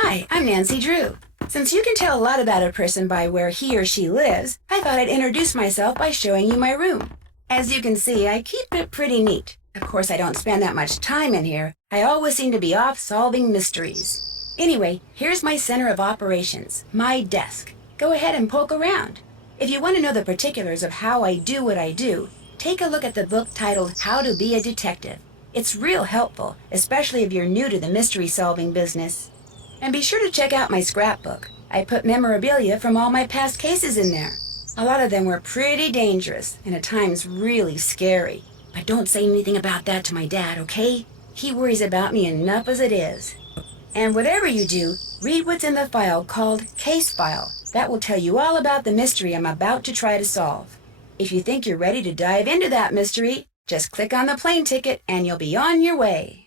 Hi, I'm Nancy Drew. Since you can tell a lot about a person by where he or she lives, I thought I'd introduce myself by showing you my room. As you can see, I keep it pretty neat. Of course, I don't spend that much time in here. I always seem to be off solving mysteries. Anyway, here's my center of operations, my desk. Go ahead and poke around. If you want to know the particulars of how I do what I do, take a look at the book titled How to Be a Detective. It's real helpful, especially if you're new to the mystery-solving business. And be sure to check out my scrapbook. I put memorabilia from all my past cases in there. A lot of them were pretty dangerous, and at times really scary. But don't say anything about that to my dad, okay? He worries about me enough as it is. And whatever you do, read what's in the file called Case File. That will tell you all about the mystery I'm about to try to solve. If you think you're ready to dive into that mystery, just click on the plane ticket and you'll be on your way.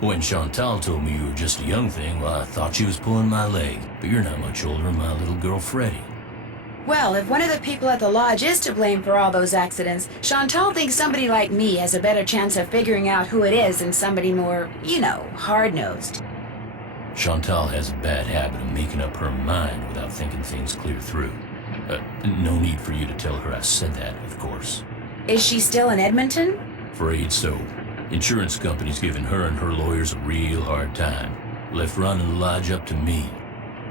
When Chantal told me you were just a young thing, well, I thought she was pulling my leg. But you're not much older than my little girl, Freddie. Well, if one of the people at the lodge is to blame for all those accidents, Chantal thinks somebody like me has a better chance of figuring out who it is than somebody more, hard-nosed. Chantal has a bad habit of making up her mind without thinking things clear through. No need for you to tell her I said that, of course. Is she still in Edmonton? Afraid so. Insurance company's giving her and her lawyers a real hard time. Left running the lodge up to me.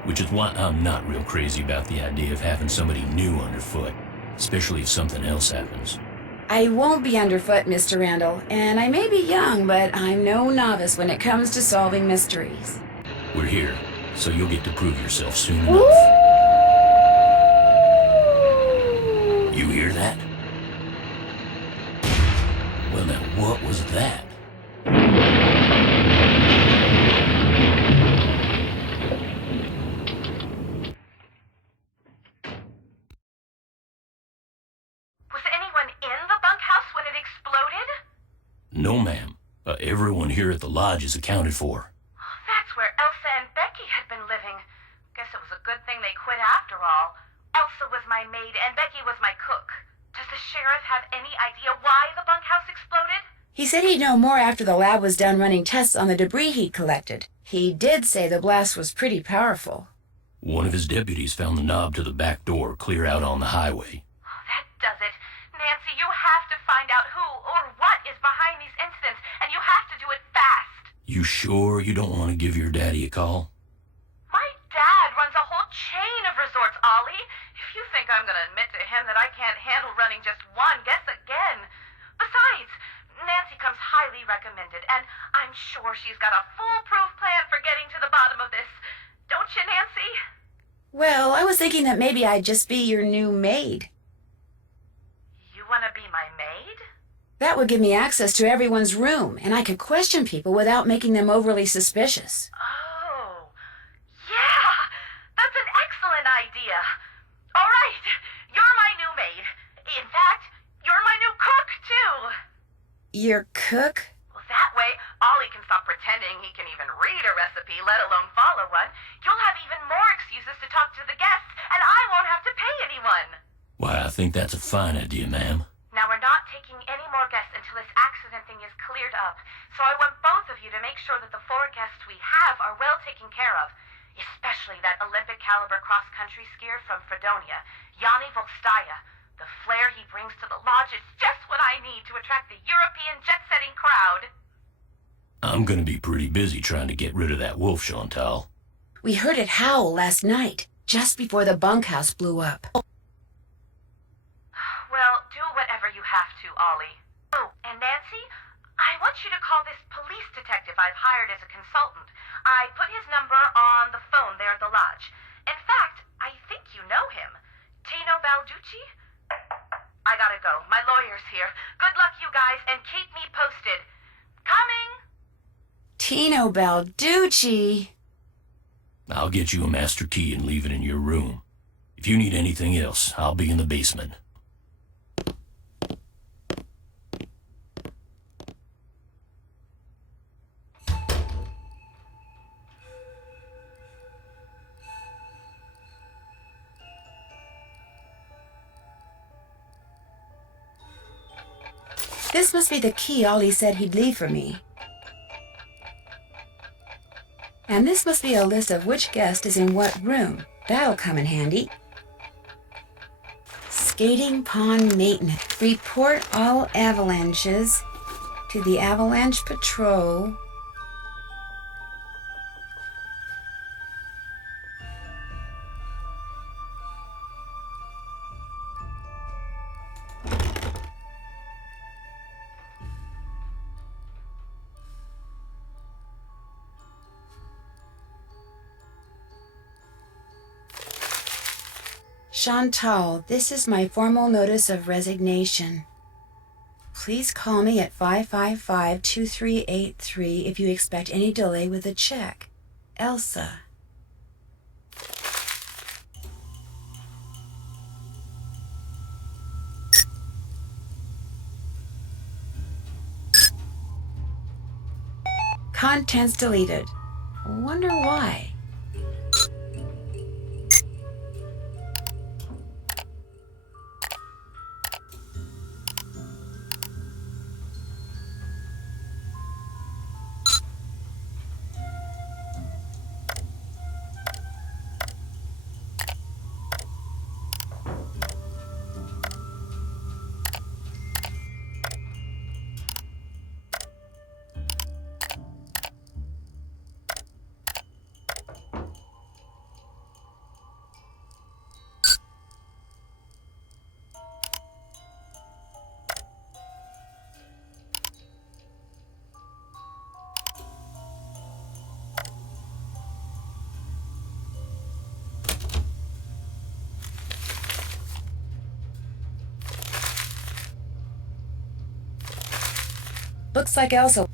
Which is why I'm not real crazy about the idea of having somebody new underfoot. Especially if something else happens. I won't be underfoot, Mr. Randall, and I may be young, but I'm no novice when it comes to solving mysteries. We're here, so you'll get to prove yourself soon enough. You hear that? Well, now, what was that? Was anyone in the bunkhouse when it exploded? No, ma'am. Everyone here at the lodge is accounted for. That's where Elsa and Becky had been living. Guess it was a good thing they quit after all. Elsa was my maid and Becky was my cook. Does the sheriff have any idea why the bunkhouse exploded? He said he'd know more after the lab was done running tests on the debris he'd collected. He did say the blast was pretty powerful. One of his deputies found the knob to the back door clear out on the highway. That does it. Nancy, you have to find out who or what is behind these incidents, and you have to do it fast. You sure you don't want to give your daddy a call? My dad runs a whole chain of resorts, Ollie. If you think I'm going to admit to him that I can't handle running just one, guess again. Besides, Nancy comes highly recommended, and I'm sure she's got a foolproof plan for getting to the bottom of this. Don't you, Nancy? Well, I was thinking that maybe I'd just be your new maid. You want to be my maid? That would give me access to everyone's room, and I could question people without making them overly suspicious. Oh, yeah, that's an excellent idea. All right, you're my new maid. In fact, you're my new cook, too. Your cook? Well, that way, Ollie can stop pretending he can even read a recipe, let alone follow one. You'll have even more excuses to talk to the guests, and I won't have to pay anyone. Why, I think that's a fine idea, ma'am. Now, we're not taking any more guests until this accident thing is cleared up. So I want both of you to make sure that the 4 guests we have are well taken care of. Especially that Olympic-caliber cross-country skier from Fredonia, Yanni Volstaya. The flair he brings to the lodge is just what I need to attract the European jet-setting crowd. I'm gonna be pretty busy trying to get rid of that wolf, Chantal. We heard it howl last night, just before the bunkhouse blew up. have to, Ollie. Oh, and Nancy, I want you to call this police detective I've hired as a consultant. I put his number on the phone there at the lodge. In fact, I think you know him. Tino Balducci? I gotta go. My lawyer's here. Good luck, you guys, and keep me posted. Coming! Tino Balducci. I'll get you a master key and leave it in your room. If you need anything else, I'll be in the basement. This must be the key Ollie said he'd leave for me. And this must be a list of which guest is in what room. That'll come in handy. Skating pond maintenance. Report all avalanches to the Avalanche Patrol. Chantal, this is my formal notice of resignation. Please call me at 555-2383 if you expect any delay with a check. Elsa. Contents deleted. Wonder why. Looks like Elsa.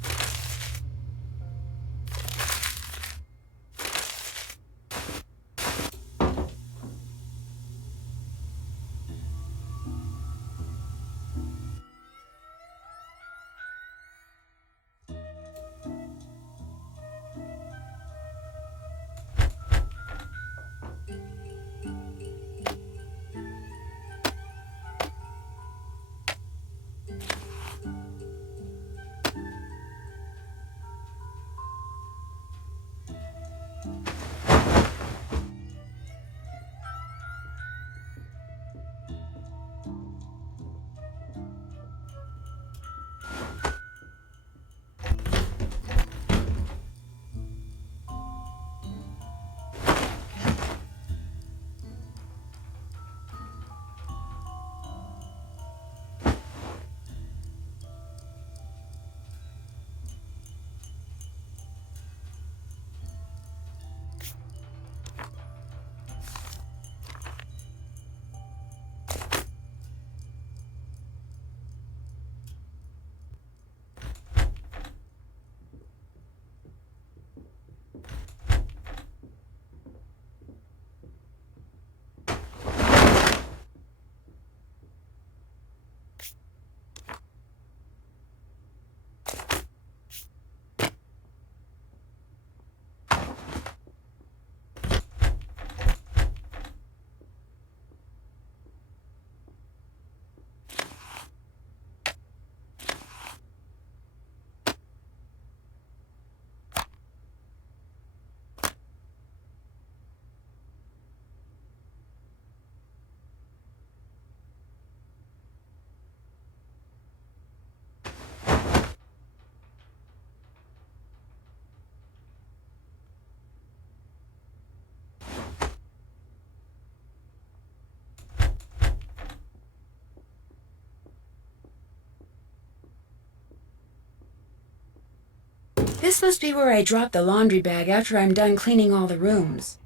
This must be where I drop the laundry bag after I'm done cleaning all the rooms.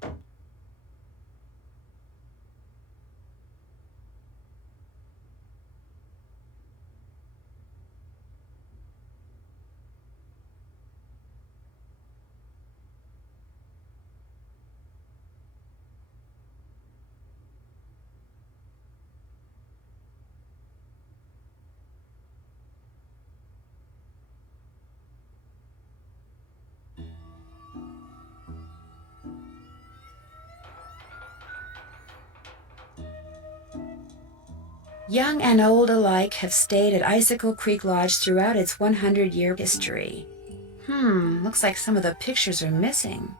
Young and old alike have stayed at Icicle Creek Lodge throughout its 100-year history. Looks like some of the pictures are missing.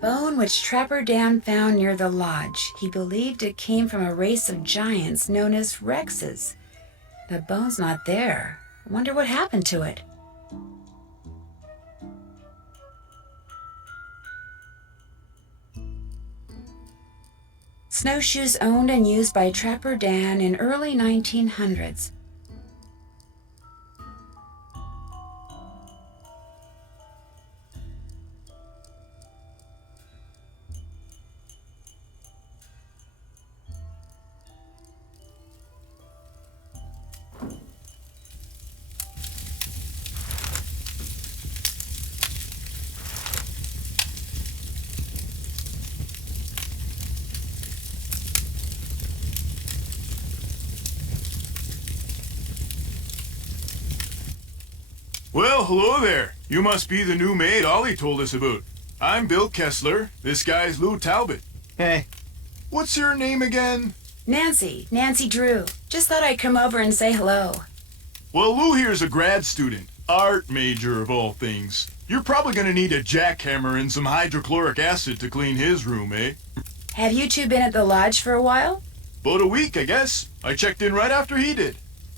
Bone which Trapper Dan found near the lodge. He believed it came from a race of giants known as Rexes. The bone's not there. I wonder what happened to it. Snowshoes owned and used by Trapper Dan in early 1900s. Well, hello there. You must be the new maid Ollie told us about. I'm Bill Kessler. This guy's Lou Talbot. Hey. What's your name again? Nancy Drew. Just thought I'd come over and say hello. Well, Lou here's a grad student. Art major of all things. You're probably gonna need a jackhammer and some hydrochloric acid to clean his room, eh? Have you two been at the lodge for a while? About a week, I guess. I checked in right after he did.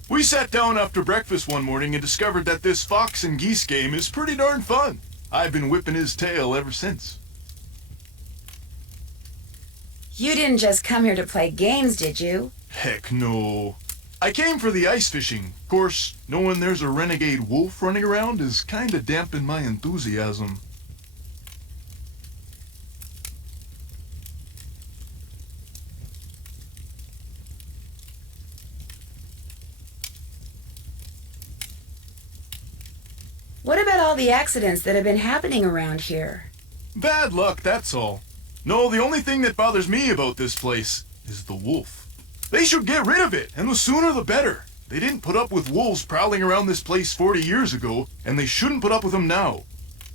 We sat down after breakfast one morning and discovered that this fox and geese game is pretty darn fun. I've been whipping his tail ever since. You didn't just come here to play games, did you? Heck no. I came for the ice fishing. Of course, knowing there's a renegade wolf running around is kinda dampened my enthusiasm. What about all the accidents that have been happening around here? Bad luck, that's all. No, the only thing that bothers me about this place is the wolf. They should get rid of it, and the sooner the better. They didn't put up with wolves prowling around this place 40 years ago, and they shouldn't put up with them now.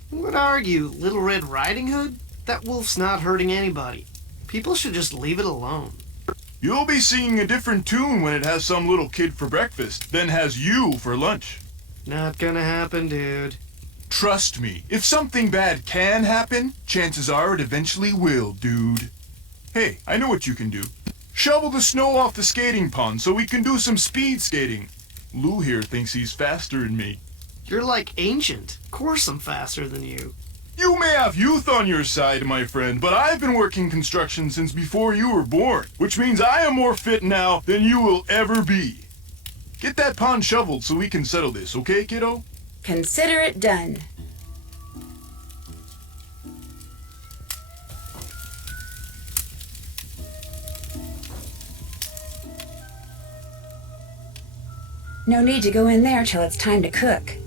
What are you, Little Red Riding Hood? That wolf's not hurting anybody. People should just leave it alone. You'll be singing a different tune when it has some little kid for breakfast, then has you for lunch. Not gonna happen, dude. Trust me, if something bad can happen, chances are it eventually will, dude. Hey, I know what you can do. Shovel the snow off the skating pond so we can do some speed skating. Lou here thinks he's faster than me. You're like ancient. Of course I'm faster than you. You may have youth on your side, my friend, but I've been working construction since before you were born, which means I am more fit now than you will ever be. Get that pond shoveled so we can settle this, okay, kiddo? Consider it done. No need to go in there till it's time to cook.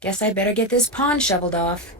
Guess I better get this pond shoveled off.